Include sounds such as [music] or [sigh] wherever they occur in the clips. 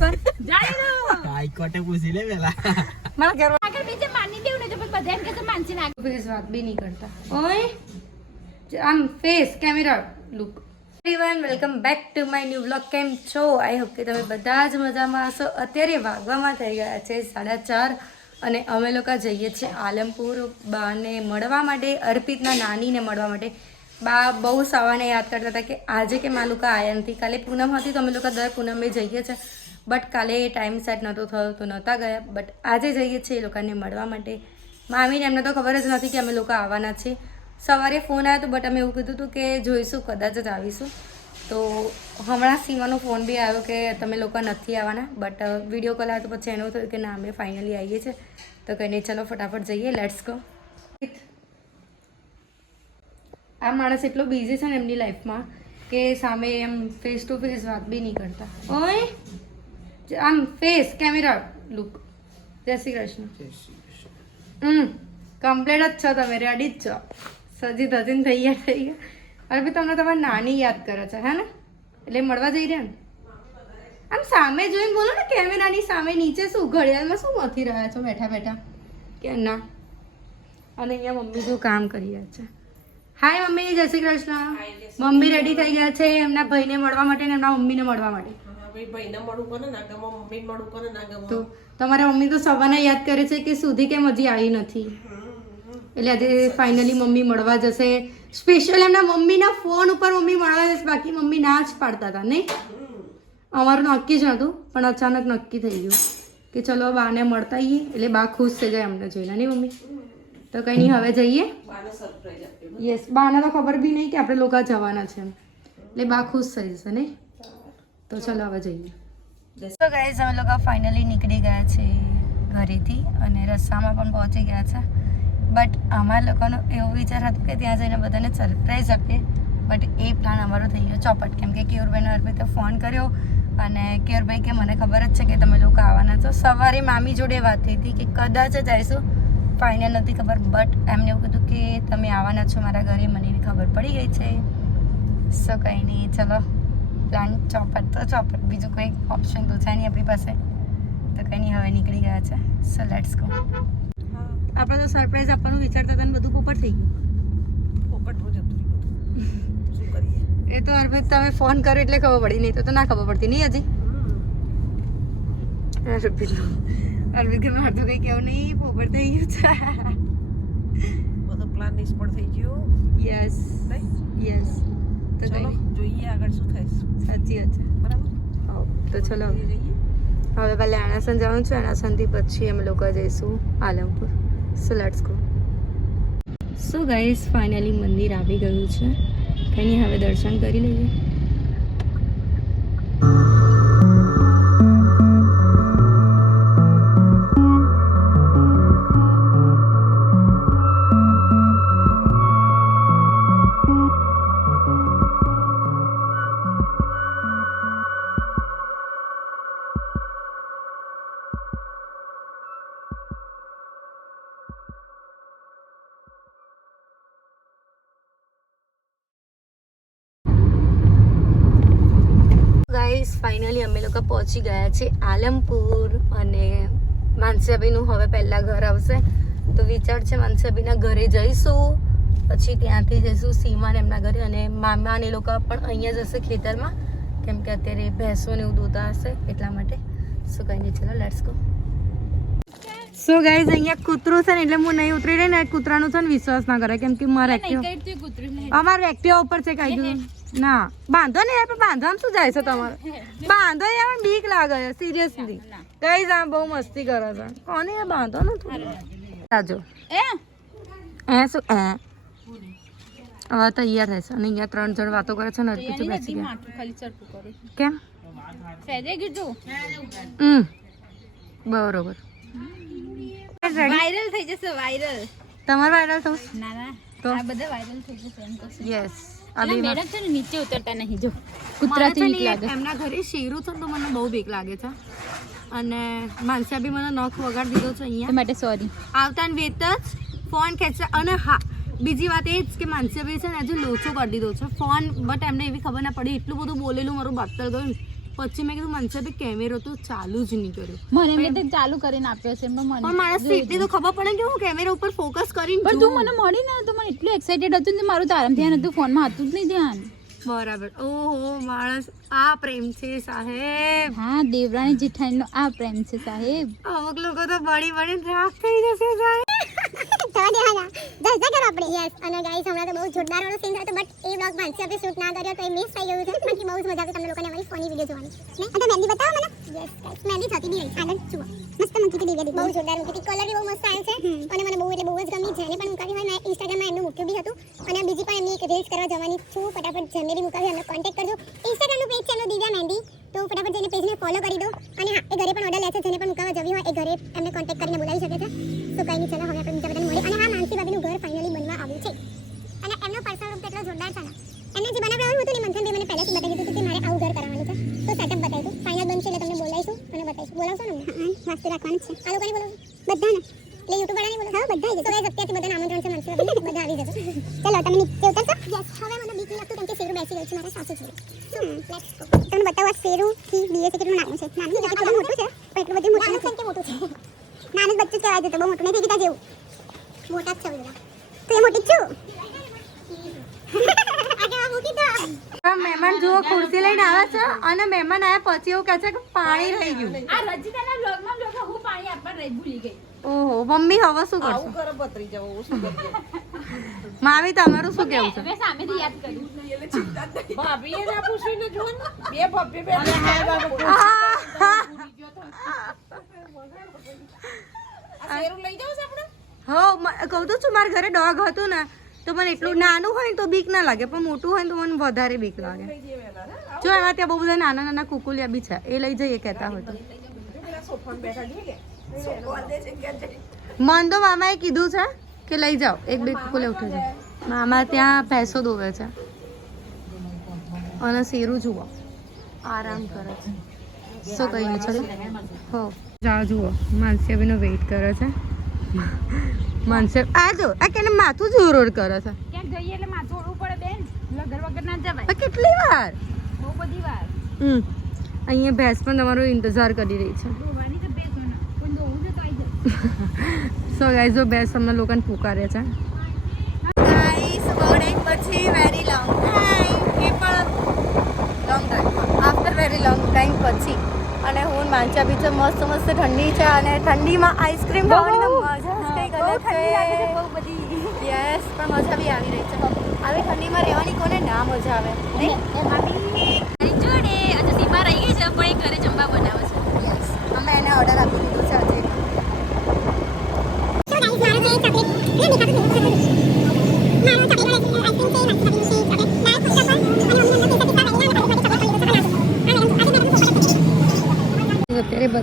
Sir હાઈકોર્ટે પૂછી લે પેલા. મારા ઘર આગળ બીજે માની દેવું ને તો પછી બધા એમ કે માનસી ના ફેસ વાત બી નહીં કરતા. ઓય. આમ face camera look everyone welcome back to my new vlog કેમ છો? આઈ હોપ કે તમે બધા જ મજામાં હશો. અત્યારે વાગવામાં થઈ ગયા છે સાડા ચાર અને અમે લોકો જઈએ છીએ આલમપુર બાને મળવા માટે અર્પિતના નાનીને મળવા માટે. બા બહુ સવારને યાદ કરતા હતા કે આજે કે મા લોકો આવ્યા નથી. કાલે પૂનમ હતી તો અમે લોકો દર પૂનમે જઈએ છીએ. બટ કાલે ટાઈમ સેટ નહોતો થયો તો નહોતા ગયા. બટ આજે જઈએ છીએ એ લોકોને મળવા માટે. મામીને એમને તો ખબર જ નથી કે અમે લોકો આવવાના છીએ. સવારે ફોન આવ્યો તો બટ અમે એવું કીધું હતું કે જોઈશું, કદાચ જ આવીશું. તો હમણાં સીમાનો ફોન બી આવ્યો કે તમે લોકો નથી આવવાના. બટ વીડિયો કોલ આવ્યો તો પછી એનું થયું કે ના, અમે ફાઇનલી આવીએ છીએ. તો કહીને ચલો ફટાફટ જઈએ લેટ્સ ગો આ માણસ એટલો બિઝી છે ને એમની લાઈફમાં કે સામે એમ ફેસ ટુ ફેસ વાત બી નહીં કરતા. ઓય! આમ ફેસ કેમેરા લુક જય શ્રી કૃષ્ણ હમ કમ્પ્લેટ જ છો તમે રેડી જ છો સજી ધજીને થઈ ગયા થઈ ગયા અરે ભાઈ તમને તમારી નાની યાદ કરે છે હે ને એટલે મળવા જઈ રહ્યા ને આમ સામે જોઈને બોલો ને કેમેરાની સામે નીચે શું ઘડિયાળમાં શું મથી રહ્યા છો બેઠા બેઠા કે ના અને અહીંયા મમ્મી જો કામ કરી રહ્યા છે હાય મમ્મી જય શ્રી કૃષ્ણ મમ્મી રેડી થઈ ગયા છે એમના ભાઈને મળવા માટે ને એમના મમ્મીને મળવા માટે તો તમારા મમ્મી તો સવારના યાદ કરે છે કે સુધી કેમ હજી આવી નથી? એટલે આજે ફાઇનલી મમ્મી મળવા જશે. સ્પેશિયલ એમના મમ્મીના ફોન ઉપર મમ્મી મળવા જશે બાકી મમ્મી ના જ પાડતા હતા નહીં? અમારું નક્કી જ નહોતું પણ અચાનક નક્કી થઈ ગયું કે ચલો બાને મળતા આવીએ એટલે બા ખુશ થઈ જાય અમને જોઈને નહીં મમ્મી? તો કંઈ નહીં હવે જઈએ. યસ બાને તો ખબર બી નહીં કે આપણે લોકો જવાના છે એમ. એટલે બા ખુશ થઈ જશે નહીં? તો ચલો હવે જઈએ. તો ગાઈઝ અમે લોકો ફાઇનલી નીકળી ગયા છે ઘરેથી અને રસ્તામાં પણ પહોંચી ગયા છે. બટ અમારા લોકોનો એવો વિચાર હતો કે ત્યાં જઈને બધાને સરપ્રાઈઝ આપીએ. બટ એ પ્લાન અમારો થઈ ગયો ચોપટ. કેમ કે કેયુરભાઈને અર્પિતે ફોન કર્યો અને કેયુરભાઈ કે મને ખબર જ છે કે તમે લોકો આવવાના છો. સવારે મામી જોડે વાત થઈ હતી કે કદાચ જ આવીશું. ફાઇનલ નથી ખબર બટ એમને એવું કીધું કે તમે આવવાના છો મારા ઘરે. મને એવી ખબર પડી ગઈ છે. સો કંઈ નહીં, ચલો. પ્લાન ચોપટ તો ચોપટ બીજું કોઈ ઓપ્શન તો છે નહીં આપણી પાસે. તો કંઈ નહીં હવે નીકળી ગયા છે. સો લેટ્સ ગો આપણે તો સરપ્રાઈઝ આપવાનું વિચારતા હતા ને બધું પોપટ થઈ ગયું. એ તો અરવિંદ તમે ફોન કર્યો એટલે ખબર પડી. નહીં તો તો ના ખબર પડતી. નહીં હજી? અરવિંદ અરવિંદ કે મારે તો કંઈ કહેવું નહીં. પોપટ થઈ ગયું બધો પ્લાન નિષ્ફળ થઈ ગયો. યસ યસ તો જોઈએ. આગળ શું થાય સાચી વાત છે. બરાબર? તો ચલો હવે. પહેલાં આણાસન જવાનું છે આણાસનથી પછી અમે લોકો જઈશું Alampur. So let's go so guys finally મંદિર આવી ગયું છે. કંઈ હવે દર્શન કરી લઈએ. ફાઇનલી અમે લોકો પહોંચી ગયા છે આલમપુર અને માનસીભાઈનું હવે પહેલાં ઘર આવશે. તો વિચાર છે માનસીભાઈના ઘરે જઈશું પછી ત્યાંથી જઈશું સીમાને એમના ઘરે અને મામાને લોકો પણ અહીંયા જશે ખેતરમાં. કેમ કે અત્યારે ભેંસોને એવું દૂધતા હશે એટલા માટે. શું કંઈ નહીં ચલો લેટ્સ ગો સો ગાઈઝ અહીંયા કૂતરું છે ને એટલે હું નહીં ઉતરી રહી ને કૂતરાનો છે ને વિશ્વાસ ના કરે કેમ કે મારા એક્ટિવા અમારું એક્ટિવા ઉપર છે કાંઈ ના બાંધો ને યાર પણ બાંધવામાં શું જાય છે તમારે? બાંધો યાર બીક લાગે છે સિરિયસલી કઈ જા બહુ મસ્તી કરે છે. કોને યાર બાંધો ને તું? રાજો. એ? એ શું એ? હવે તૈયાર થાય છે. અને અહીંયા ત્રણ જણ વાતો કરે છે ને અર્પિત બેસી ગયા. કેમ? ફેદે ગીધું હમ. બરોબર. વાયરલ થઈ જશે વાયરલ તમારે વાયરલ થવું? ના ના. તો? આ બધા વાયરલ થઈ જશે એમ તો યસ મેડમ છે ને નીચે ઉતરતા નહીં જો. કૂતરાથી બીક લાગે. એમના ઘરે શેરું છે તો મને બહુ બીક લાગે છે. અને માનસા બી મને નખ વગાડી દીધો છે અહીંયા. માટે સોરી આવતા વેત જ ફોન ખેંચતા અને હા બીજી વાત એ જ કે માનસિયાભાઈ છે ને હજુ લોચો કરી દીધો છે ફોન બટ એમને એવી ખબર ના પડી. એટલું બધું બોલેલું મારું બાતલ ગયું પછી મેં કીધું મનસે બી કેમેરો તો ચાલુ જ નહીં કર્યો. મને મેં તો ચાલુ કરીને આપ્યો છે પણ મને પણ માણસને એટલી તો ખબર પડે કે હું કેમેરા ઉપર ફોકસ કરીને પણ તું મને મળી ને તો મને એટલું એક્સાઇટેડ હતું ને મારું તારામ ધ્યાન હતું ફોનમાં હતું જ નહીં ધ્યાન. બરાબર. ઓહો માણસ આ પ્રેમ છે સાહેબ. હા દેવરાણી જેઠાણીનો આ પ્રેમ છે સાહેબ. અમુક લોકો તો બળી બળી રાખ થઈ જશે સાહેબ. થવા દેવાના જલસા કરો આપણે યસ અને ગાઈસ હમણાં તો બહુ જોરદાર વાળો સીન હતો બટ એ બ્લોગ માનસી આપણે શૂટ ના કર્યો તો એ મિસ થઈ ગયું છે બાકી બહુ જ મજા આવે તમને લોકોને અમારી ફની વીડિયો જોવાની ને અને મહેંદી બતાવો મને યસ ગાઈસ મહેંદી થતી બી રહી આગળ જુઓ મસ્ત મૂકી હતી દિવ્યા બહુ જોરદાર મૂકી હતી કલર બી બહુ મસ્ત આવ્યો છે અને મને બહુ એટલે બહુ જ ગમી જેને પણ મુકાવી હોય મેં ઇન્સ્ટાગ્રામમાં એમનું મૂક્યું બી હતું અને બીજી પણ એમની એક રીલ્સ કરવા જવાની છું ફટાફટ જેમને બી મુકાવી એમને કોન્ટેક્ટ કરજો ઇન્સ્ટાગ્રામનું પેજ છે એમનું દિવ્યા મહેંદી તો ફટાફટ જઈને પેજને ફોલો કરી દો અને હા એ ઘરે પણ ઓર્ડર લે છે જેને પણ મુકાવા જવી હોય એ ઘરે એમને કોન્ટેક્ટ કરીને બોલાવી શકે છે તો કંઈ નહીં ચાલો હવે આપણે બીજા રાખવાનું છે. આ લોકોને બોલો બધાને એટલે યુટ્યુબ વાળાને બોલો હા બધા આવી જશે તો guys, અત્યારથી બધાને આમંત્રણ છે માનસી ભાભીને, બધા આવી જશે ચલો તમે નીચે ઉતરશો યસ હવે મને બીક નહીં લાગતું કેમ કે શેરું બેસી ગયું છે મારા સાસુ જોડે લેટ્સ ગો તમને બતાવવા શેરું થી બીએસસી કેટલું નાનું છે નાનું છે કેટલું મોટું છે પણ એટલું બધું મોટું નથી કે મોટું છે નાનું જ બચ્ચું કહેવાય છે તો બહુ મોટું નથી ગીતા જેવું મોટા જ છે બધા તો એ મોટી જ છું આગળ મૂકી દો આ મહેમાન જુઓ ખુરશી લઈને આવે છે અને મહેમાન આવ્યા પછી એવું કહે છે કે પાણી રહી ગયું. આ રજીતાના બ્લોગમાં બ્લોગમાં હું પાણી આપવા રહી ભૂલી ગઈ. ઓહો મમ્મી હવે શું કરશો? આવું કરે પતરી જાવ હું શું કરીએ મામી તમારું શું કેવું છે? મેં સામેથી યાદ કર્યું. ભાભીએ ના પૂછ્યું ને? જોન બે ભાભી. બે આ શેરું લઈ જાવ છે આપણે? હો કહું તો છું મારા ઘરે ડોગ હતું ને તો મને એટલું નાનું હોય ને તો બીક ના લાગે પણ મોટું હોય ને તો મને વધારે બીક લાગે. જો એમાં ત્યાં બહુ બધા નાના નાના કુકુલિયા બી છે. એ લઈ જઈએ કહેતા હોય તો. મન તો મામાએ કીધું છે કે લઈ જાઓ. એક બે કુકુલે ઉઠે છે મામા ત્યાં ભેંસો દોવે છે. અને શેરું જુઓ. આરામ કરે છે. શું કંઈ નહીં ચલો હો. જા જુઓ. માનસી અભીનો વેઇટ કરે છે. માનસી આ જો આ કેને માથું જ રોડ કરે છે. ક્યાંક જઈએ એટલે માથું ઓળવું પડે બેન. લગર વગર ના જવાય. કેટલી વાર? બધી વાર. હમ. અહીંયા ભેંસ પણ તમારો ઇંતજાર કરી રહી છે. સો ગાઈઝ [laughs] જો બેસ અમને લોકોને પુકારે છે. પછી વેરી લોંગ ટાઈમ એ પણ long time after very long time પછી. અને હું ને માનસા બી છે મસ્ત મસ્ત ઠંડી છે અને ઠંડીમાં આઈસ્ક્રીમ ખાવાની મજા કંઈક અલગ છે બહુ બધી. યસ પણ મજા બી આવી રહી છે. આવી ઠંડીમાં રહેવાની કોને ના મજા આવે? નહીં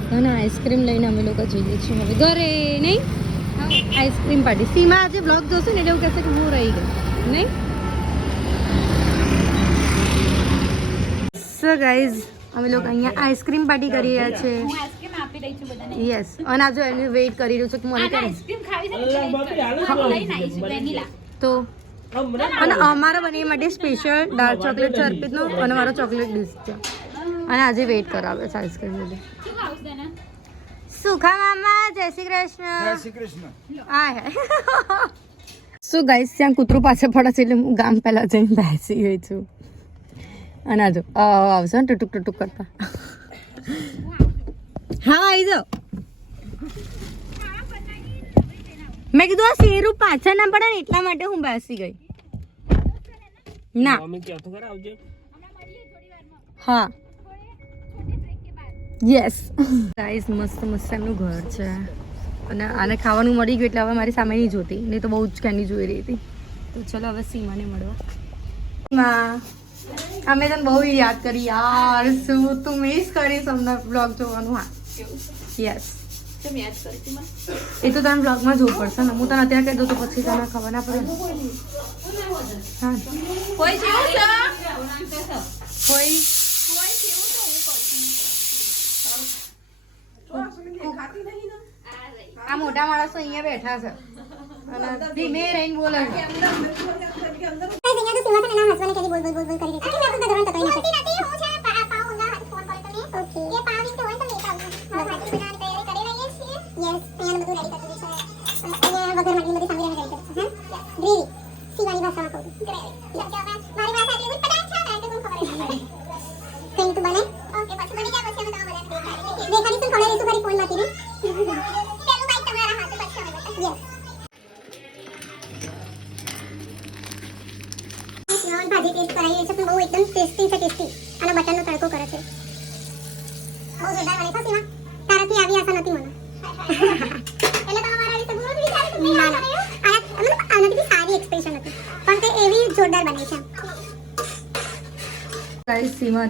બધાને આઈસ્ક્રીમ લઈને અમે લોકો જઈએ છીએ હવે ઘરે નહીં. Ice cream party. સીમા આજે બ્લોગ જોશે ને એટલે એવું કહેશે કે હું રહી ગઈ. નહીં? સો ગાઈઝ અમે લોકો અહીંયા આઈસ્ક્રીમ પાર્ટી કરી રહ્યા છે. હું આઈસ્ક્રીમ આપી રહી છું બધાને. યસ અને આજે એની વેઇટ કરી રહ્યું છે કે મને આઈસ્ક્રીમ ખાવી તો અને અમારા બને માટે સ્પેશિયલ ડાર્ક ચોકલેટ છે અર્પિતનો અને મારો ચોકલેટ ડિશ છે. અને આજે વેઇટ કરાવે છે આઈસ્ક્રીમ તને સુખા મામા જય શ્રી કૃષ્ણ. હા હે. શું ગાઈસ ત્યાં કૂતરું પાછળ પડે છે એટલે હું ગામ પહેલાં જઈને બેસી ગઈ છું. અને આજો આવશે ને ટુટુક ટુટુક કરતા. હા આવી જાઓ. મેં કીધું આ શેરું પાછળ ના પડે ને એટલા માટે હું બેસી ગઈ. ના. હા. યસ ગાઈસ મસ્ત મસ્ત એમનું ઘર છે. અને આને ખાવાનું મળી ગયું એટલે હવે મારી સામે નહીં જોતી. નહીં તો બહુ જ કેની જોઈ રહી હતી. તો ચલો હવે સીમાને મળવા. સીમા અમે તને બહુ યાદ કરી. યાર શું તું મિસ કરીશ અમને બ્લોગ જોવાનું? હા. યસ એ તો તને બ્લોગમાં જોવું પડશે ને. હું તને અત્યારે કહી દઉં તો પછી તને ખબર ના પડે. હા. કોઈ આ મોટા માણસો અહીંયા બેઠા છે. અને ધીમે રહીને બોલે છે. ઓકે. પછી મને ક્યાં પછી અમે તમારે દેખાડી શું ખબર એ શું કરી ફોનમાંથી ને?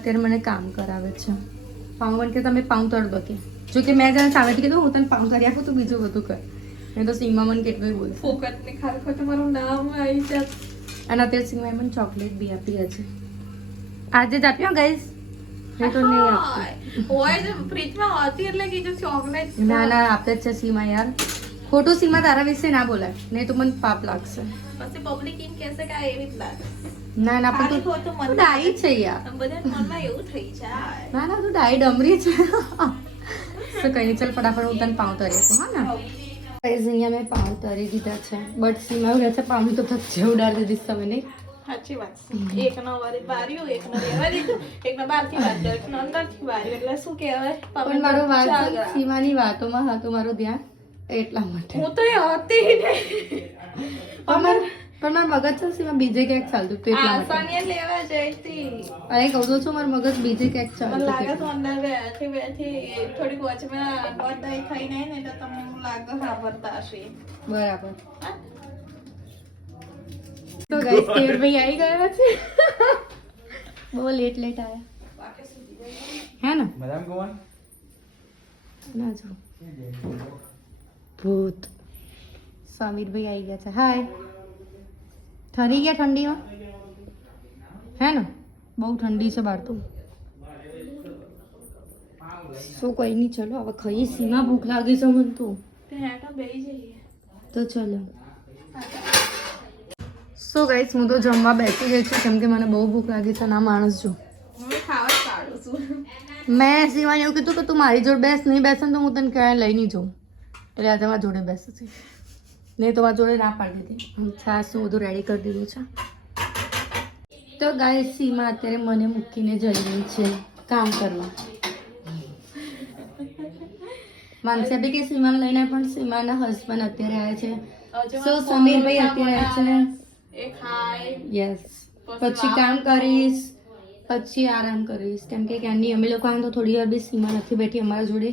અત્યારે મને કામ કરાવે છે. પાઉં કે તમે પાઉં તળ દો કે. જો કે મેં જયારે સામેથી કીધું હું તને પાઉં કરી આપું તું બીજું બધું કર. મેં તો સીમા મને કેટલું બોલ ફોકટ ને ખરેખર તમારું નામ આવી જાત. અને અત્યારે સીમા મને ચોકલેટ બી આપી છે. આજે જ આપ્યો ગાઈસ મેં તો નહીં આપતી હોય જ ફ્રીજમાં હતી એટલે કીધું ચોકલેટ ના ના આપે છે સીમા યાર. ખોટું સીમા તારા વિશે ના બોલાય. નહીં તો મને પાપ લાગશે. પછી પબ્લિક એમ કહેશે કે આ એવી જ લાગે. ના ના પણ તું ડાઈ છે યાર. બધા મનમાં એવું થઈ જાય. ના ના તું ડાઈ ડમરી છે. તો કઈ ચાલ ફટાફટ હું તને પાઉં તરી છું હા ને. ગાઈસ અહીંયા મેં પાઉં તરી દીધા છે બટ સીમા એવું છે પાઉં તો થક જેવું ડાલી દીધું તમે નહીં. સાચી વાત એક નો વરી બાર્યું એક નો રહેવા દીધું એક નો બહારથી બાર એક નો અંદરથી બાર્યું એટલે શું કહેવાય? પણ મારો વાત સીમાની વાતોમાં હતું મારું ધ્યાન એટલા માટે. હું તો એ હતી નહીં. પણ મારા મગજ ચાલશે સીમા બીજે ક્યાંક ચાલતું હતું એટલા માટે. લેવા જઈતી. અરે કહું તો છું મારું મગજ બીજે ક્યાંક ચાલતું લાગે તો અંદર બેઠી બેઠી થોડીક વચમાં નોટ થઈ ખાઈ નહીં ને તો તમને એવું લાગે સાંભળતા હશે. બરાબર. તો ગાઈસ કેવડ ભાઈ આવી ગયા છે બહુ લેટ લેટ આયા. હે ને? મેડમ ગોવા ના જો. ભૂત. સમીરભાઈ આવી ગયા છે. હાય ઠરી ગયા ઠંડીમાં? હે ને? બહુ ઠંડી છે બહાર તો. શું કોઈ નહીં, ચલો, હવે ખાઈ સીમા ભૂખ લાગી છે મને તો. તો ચલો. સો ગાઈસ હું તો જમવા બેસી ગઈ છું. કેમ કે મને બહુ ભૂખ લાગી છે, ના, માણસ જો. મેં સીમાને એવું કીધું કે તું મારી જોડે બેસ, નહીં બેસે તો હું તને ક્યાંય લઈ નહીં જાઉં. એટલે આજે મારા જોડે બેસે છે. નહીં તો આ જોડે ના પાડી દીધી. છાસનું બધું રેડી કરી દીધું છે. તો ગાય સીમા અત્યારે મને મૂકીને જઈ રહી છે કામ કરવા. માનસા બી કે સીમાને લઈને પણ સીમાના હસબન્ડ અત્યારે આવ્યા છે. સો સમીરભાઈ અત્યારે આવ્યા છે. યસ પછી કામ કરીશ. પછી આરામ કરીશ. કેમ કે ક્યાંની અમે લોકો આમ તો થોડી વાર બી સીમા નથી બેઠી અમારા જોડે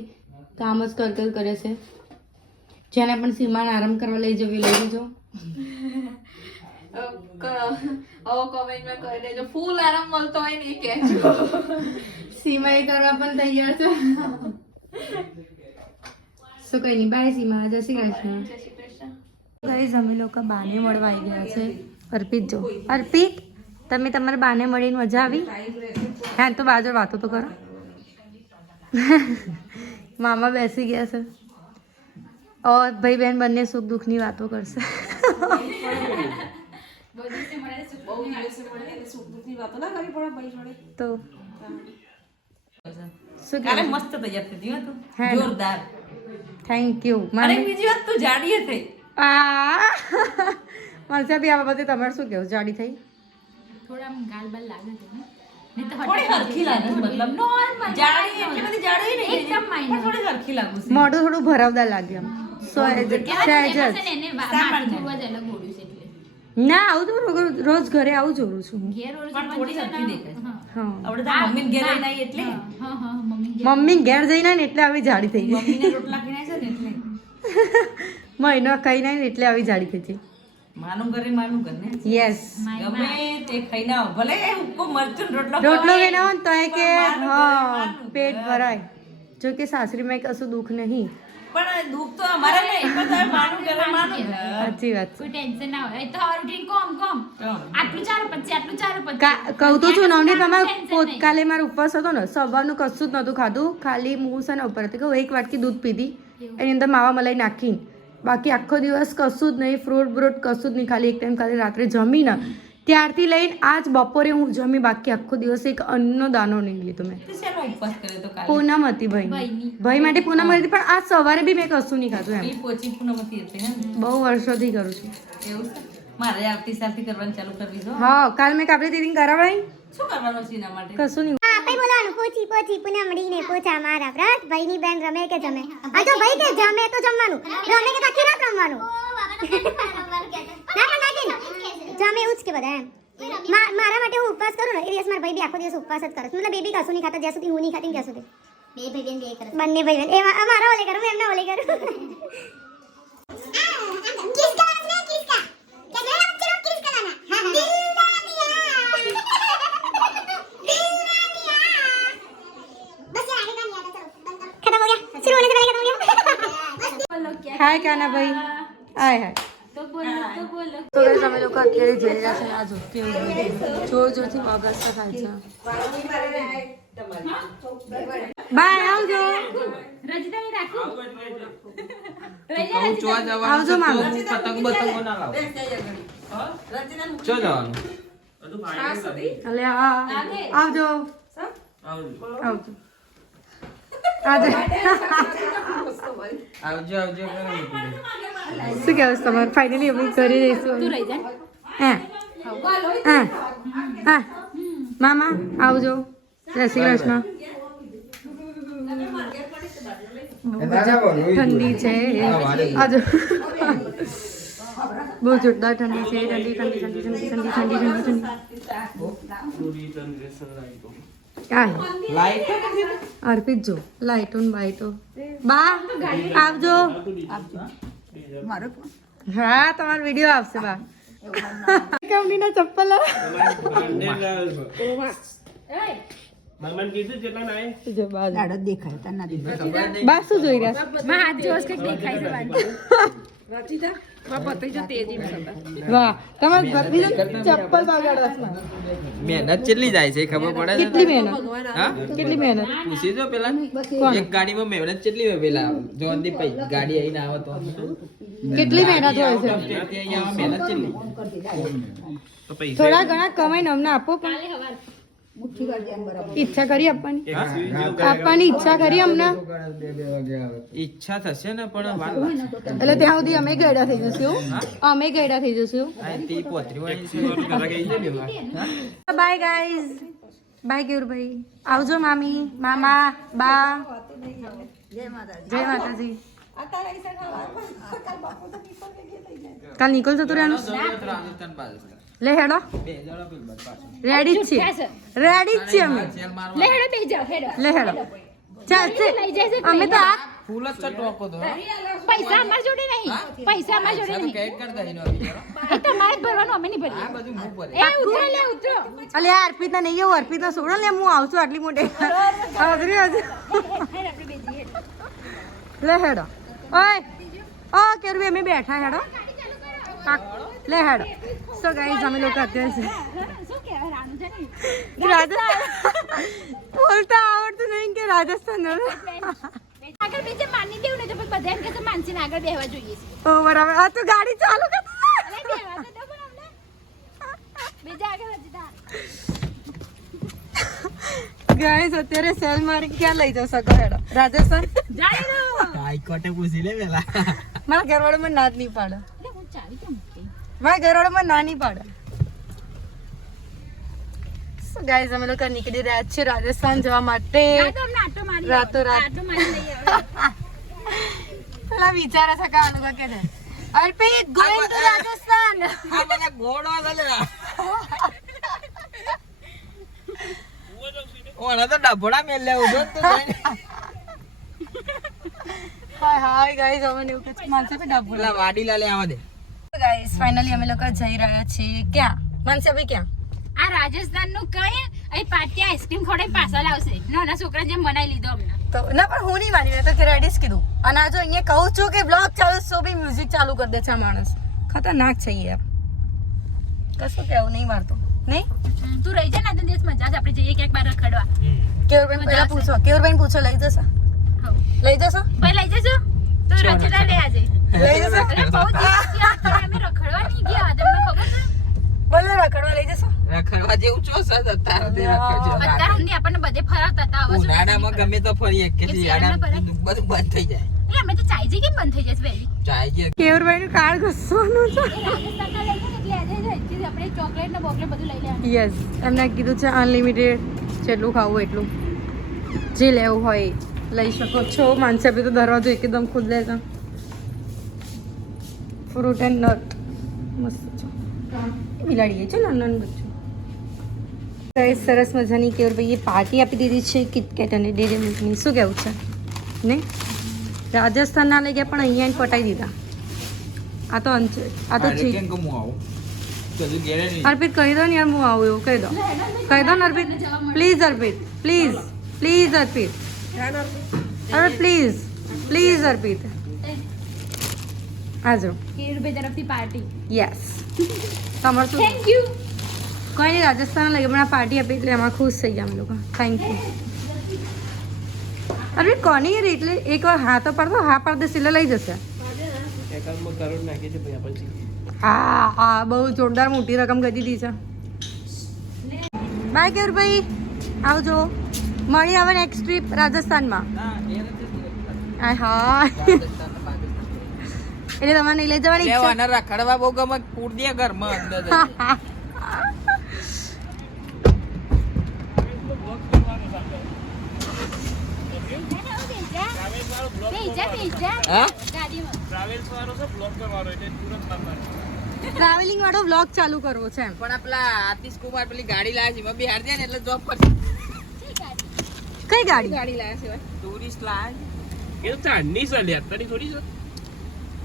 કામ જ કર કર કરે છે. જેને પણ સીમાને આરામ કરવા લઈ જવી લઈ જજો. [laughs] હવે કમેન્ટમાં કહી દેજો ફૂલ આરામ મળતો હોય ને કે સીમા એ [laughs] કરવા પણ તૈયાર છે? શું [laughs] કઈ નહીં બાય સીમા જય શ્રી કૃષ્ણ. જય શ્રી કૃષ્ણ. ગાઈઝ અમે લોકો બાને મળવા આવી ગયા છે. અર્પિત જો. અર્પિત તમે તમારા બાને મળીને મજા આવી? હા તો બાજુ વાતો તો કરો. મામા બેસી ગયા છે. ઓ ભાઈ બહેન બંને સુખ દુઃખની વાતો કરશે તો? મસ્ત તૈયાર થઈ? જોરદાર થેન્ક યુ મારે બીજી વાત તું જાડીએ થઈ આ મનસા બી આ બાબતે તમારે શું કહેવું જાડી થઈ થોડા આમ ગાલ બાલ લાગે છે ને? નહીં તો થોડી હરખી લાગે મતલબ Normal. જાડી એટલી બધી જાડી નહીં એકદમ minor. થોડી હરખી લાગુ મોઢું થોડું ભરાવદાર લાગે એમ ને આવું તો રોજ- ઘરે આવું જોઉં છું મમ્મી ઘેર. જઈને ને એટલે આવી જાડી થઈ ગઈ. મહિનો રોટલા નાય [laughs] ને એટલે? આવી જાડી થઈ ગઈ. માનું ઘરે માનું ઘર યસ ગમે તે ખાઈને આવો. ભલે એ મરચું રોટલો રોટલો તો કે ઘરે હા પેટ ભરાય. જો કે સાસરીમાં કશું દુઃખ નહીં. પણ દુઃખ તો અમારે નહીં પણ તમે માનું કે માનું સાચી વાત કોઈ ટેન્શન ના હોય. તો સવારે ઉઠીને કોમ કોમ. આટલું ચાલો પછી આટલું ચાલો પછી. કહું તો છું નવની તમારે પોત કાલે મારો ઉપવાસ હતો ને સવારનું કશું જ નહોતું ખાધું. ખાલી હું છે ને ઉપર હતી કહું એક વાટકી દૂધ પીધી. એની અંદર માવા મલાઈ નાખીને. બાકી આખો દિવસ કશું જ નહીં ફ્રૂટ બ્રૂટ કશું જ નહીં ખાલી એક ટાઈમ ખાલી રાત્રે જમીને ત્યારથી લઈને આજ બપોરે હું જમી બાકી આખો દિવસ એક અન્નનો દાનો નહીં લીધો મેં. પૂનમ હતી ભાઈ. ભાઈ માટે પૂનમ હતી પણ આજ સવારે બી મેં કશું નહીં ખાધું એમ? બહુ વર્ષોથી કરું છું. મારે આવતી સાલથી કરવાનું ચાલુ કરવી જો હા કાલ મેં કાપડી દીદી કરાવડાઈ શું કરવાનું છે એના માટે? કશું નહીં. હા આપણે બોલવાનું પોચી પોચી પૂનમડી ને પોચા મારા વ્રત. ભાઈની બેન રમે કે જમે? આ તો ભાઈ કે જમે તો જમવાનું. રમે કે આખી રાત રમવાનું. ના ના ના કે જમે એવું જ કે બધા એમ મા- મારા માટે હું ઉપવાસ કરું ને એ દિવસ મારા ભાઈ બી આખો દિવસ ઉપવાસ જ કરે છે. મતલબ બેબી કશું નહીં ખાતા જ્યાં સુધી હું નહીં ખાતી ને ત્યાં સુધી બે ભાઈ બેન બે કરે બંને ભાઈ બેન એ મા- મારા ઓલે કરું હું એમના ઓલે કરું કિસકા ને કિસકા કે મેરા તો ગાઈસ તો બોલો. તો guys, અમે લોકો અત્યારે જઈ રહ્યા છે આ જો કેવું બધું જોર જોરથી વગાડતા થાય છે. બાય આવજો. રજિતાને રાખું? કહું ચોવા જવાનું આવજો મામા. હું પતંગ બતંગો ના લાવું. ચો જવાનું? આવજો. આવજો. આવજો આવજો દે. શું કહેવાય તમારે? ફાઇનલી અમે કરી દઈશું તું રહી જા હા. હા. હા. મામા આવજો. જય શ્રી કૃષ્ણ. ઠંડી છે. આજે બહુ જોરદાર ઠંડી છે. ઠંડી ઠંડી ઠંડી ઠંડી ઠંડી ઠંડી ઠંડી. અર્પિત જો લાઈટો ને બાઈટો બા આવજો હા તમારો વીડિયો આવશે બા. કંપનીના ચપ્પલ બા શું જોઈ રહ્યા છે? હાથ જોશ દેખાય છે [laughs] વાહ ચપ્પલ મહેનત કેટલી જાય છે ખબર પડે કેટલી મહેનત? હા? કેટલી મહેનત? પૂછી જો પેલા એક ગાડીમાં મહેનત કેટલી હોય પેલા? જોનથી ભાઈ ગાડી આઈને આવે તો કેટલી મહેનત હોય છે? મહેનત કેટલી થોડા ઘણા કમાઈને અમને આપો પણ. ઈચ્છા કરી આપવાની? આપવાની ઈચ્છા કરી અમને? ઈચ્છા થશે ને પણ એટલે ત્યાં સુધી અમે ગયડા થઈ જશું. અમે ગયડા થઈ જશું. બાય ગાઈઝ બાય કેવુરભાઈ આવજો મામી. મામા બા. જય માતાજી. કાલ નીકળ જતું રહેવાનું. લેહેડો રેડી છે રેડી છે અમે. લે બે જાવ હેડો. લે ચાલ છે અમે તો આ ફૂલ જ ટોકો તો પૈસા અમાર જોડે નહીં. પૈસા અમાર જોડે નહીં. કેક કર દઈ નો એ તમારે ભરવાનું અમે નહીં ભરી આ બધું હું ભરે એ ઉતરો લે ઉતરો અલે આ અર્પિતા નહીં એ અર્પિતા છોડો લે હું આવશું આટલી મોટે. આવરી આવજો લે ઓય. ઓ રૂ અમે બેઠા હેડો. લે હેડો. સો ગાઈઝ અમે લોકો અત્યારે છે. [laughs] રાજસ્થાન. બોલતા આવડતું નહીં કે રાજસ્થાન આગળ બીજે માની દેવું ને તો પછી બધા એમ કે માનસીને આગળ બેહવા જોઈએ. ઓ બરાબર. આ તો ગાડી ચાલુ કર અરે બેહવા તો દો પણ અમને. બીજા આગળ હજી અત્યારે સેલ મારી ક્યાં લઈ જશો શકો હેડો. રાજસ્થાન? જાણી હાઈકોર્ટે પૂછી લે પેલા. મારા ઘરવાળો ના જ નહીં પાડે. ચાવી કેમ મારા ઘરવાળામાં નાની પાડે. સો ગાઈઝ અમે લોકો નીકળી રહ્યા છીએ રાજસ્થાન જવા માટે. રાતો રાત. પેલા વિચારે છે કા લોકો કે અર્પિત ગોઈંગ ટુ રાજસ્થાન. આ મને ઘોડો છે લે. તો ડભોડા મેલ લેવું જો તું હાય હાય ગાઈઝ અમે એવું કે માનસે પે ડાબુ વાડી વાડીલા લે આવા દે. ગાઈઝ ફાઇનલી અમે લોકો જઈ રહ્યા છીએ. ક્યાં? માનસે ભાઈ ક્યાં? આ રાજસ્થાનનું કઈ? અહીં પાટિયા આઈસ્ક્રીમ ખોડે પાછા લાવશે નાના છોકરા જેમ બનાવી લીધો અમને. તો ના પણ હું નહીં માની મેં તો રેડી જ કીધું. અને આ જો અહીંયા કહું છું કે બ્લોગ ચાલુ છે, તો બી મ્યુઝિક ચાલુ કરી દે છે આ માણસ. ખતરનાક છે યાર. કશું કેવું નહીં મારતો. નહીં? તું રહી જા ને તો દિવસ મજા જ આપણે જઈએ ક્યાંક બહાર રખડવા. કેવુરબેન પહેલા પૂછો. કેવુરબેન પૂછો લઈ જશો. લઈ જશો? ભાઈ લઈ જજો. તો રચિતા લે આજે લઈ જશો? અરે બહુ દિવસ થયા અમે રખડવા નહીં ગયા તમને ખબર છે? રખડવા લઈ જશો. રખડવા જેવું ચોસ અત્યારે તે રખડજો. અત્યાર આપણને બધે ફરાવતા હતા હવે ઉનાળામાં ગમે તો ફરીએ કે બધું બંધ થઈ જાય. એટલે અમે તો ચાય જઈ કેમ બંધ થઈ જશે નું ઘસવાનું છે. આપણે ચોકલેટ ને બોકલેટ બધું લઈ લેવાનું. યસ એમને કીધું છે અનલિમિટેડ જેટલું ખાવું એટલું. જે લેવું હોય લઈ શકો છો. માનસી આપી તો દરવાજો એકદમ ખુલ્લે છે. ફ્રૂટ એન્ડ નટ મસ્ત છે. બિલાડીએ છે નાનું નાનું બચ્ચું. ગાઈસ સરસ મજાની કેવર ભાઈએ પાર્ટી આપી દીધી છે કિટકેટ અને ડેરી મિલ્કની. શું કહેવું છે? નહીં? રાજસ્થાન ના લઈ ગયા પણ અહીંયા પટાઈ દીધા. આ તો અંચ આ તો છે અર્પિત કહી દો ને યાર હું આવું એવું કહી દો. કહી દો ને Arpit. Please Arpit. Please. Please Arpit. અરે પ્લીઝ પ્લીઝ અર્પિત. આજો કેર બે તરફથી પાર્ટી યસ તમારું શું? થેન્ક યુ કોઈ નહીં રાજસ્થાન હમણાં પાર્ટી આપી એટલે એમાં ખુશ થઈ ગયા અમે લોકો. થેન્ક યુ અરે કોની રે એટલે એકવાર હા તો પાડતો હા પાડ દે એટલે લઈ જશે. હા હા બહુ જોરદાર મોટી રકમ કરી દીધી છે. બાય કેર ભાઈ આવજો. મળી આવે નેક્સ્ટ ટ્રીપ રાજસ્થાનમાં હા. એટલે તમારે નહીં લઈ જવાની ઈચ્છા? રખડવા બહુ ગમે દે ઘરમાં અંદર ટ્રાવેલિંગ વાળો વ્લોગ ચાલુ કરવો છે પણ આ પેલા આતિશ કુમાર પેલી ગાડી લાવે છે બિહાર જાય ને એટલે જોબ પર કઈ ગાડી? ગાડી લાયા છે ટુરિસ્ટ લાવે એ તો ચાંદની છે લ્યા તારી થોડી છે.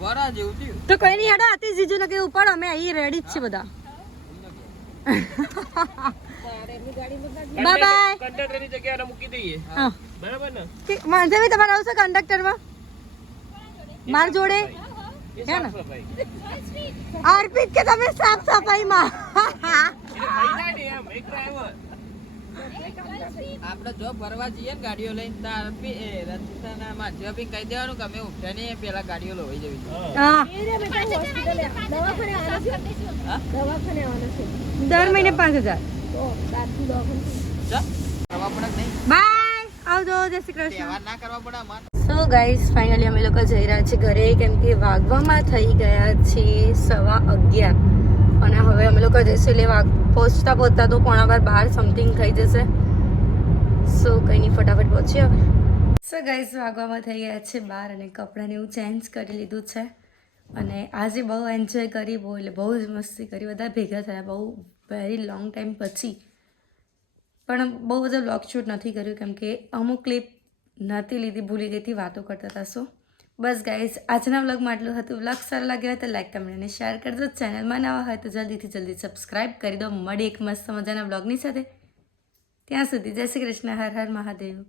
વરા જેવું થયું તો કઈ નહીં હેડો આતી જીજુ લગે ઉપર અમે અહીં રેડી જ છે બધા. બાય બાય કંડક્ટરની જગ્યાએ મૂકી દઈએ. હા. બરાબર ને? તમારે આવશે કંડક્ટરમાં માર જોડે? હે ને? અર્પિત કે તમે સાફ સફાઈમાં? એટલે આપણે જો ભરવા જઈએ ને ગાડીઓ લઈને તાર બી એ રસ્તાના માધ્યમ બી કહી દેવાનું કે અમે ઉઠ્યા નહીં પેલા ગાડીઓ લોવાઈ જવી જોઈએ હા. દવાખાને આવવાના છે? હા? દવાખાને આવવાના છે. દર મહિને પાંચ હજાર. બાય. આવજો જય શ્રી કૃષ્ણ. ના કરવા પડે અમારે. સો ગાઈઝ ફાઇનલી અમે લોકો જઈ રહ્યા છીએ ઘરે કેમ કે વાગવામાં થઈ ગયા છે સવા અગિયાર. અને હવે અમે લોકો જઈશું એટલે વાગ પહોંચતા પહોંચતા તો પોણા બાર બહાર સમથિંગ થઈ જશે. સો કંઈ નહીં, ફટાફટ પહોંચીએ હવે. સો ગાઈઝ વાગવામાં થઈ ગયા છે બહાર અને કપડાને એવું ચેન્જ કરી લીધું છે. અને આજે બહુ એન્જોય કરી, બહુ એટલે બહુ જ મસ્તી કરી. બધા ભેગા થયા બહુ વેરી લોંગ ટાઈમ પછી. પણ બહુ બધા બ્લોગ શૂટ નથી કર્યું કેમ કે અમુક ક્લિપ નથી લીધી, ભૂલી ગઈ હતી, વાતો કરતા હતા સો બસ ગાઈઝ આજના વ્લોગમાં આટલું હતું. વ્લોગ સારો લાગ્યો હોય તો લાઈક કમેન્ટ અને શેર કરજો. ચેનલમાં નવા હોય તો જલ્દીથી જલ્દી સબસ્ક્રાઈબ કરી દો. મળી એક મસ્ત મજાના વ્લોગની સાથે. ત્યાં સુધી જય શ્રી કૃષ્ણ. હર હર મહાદેવ.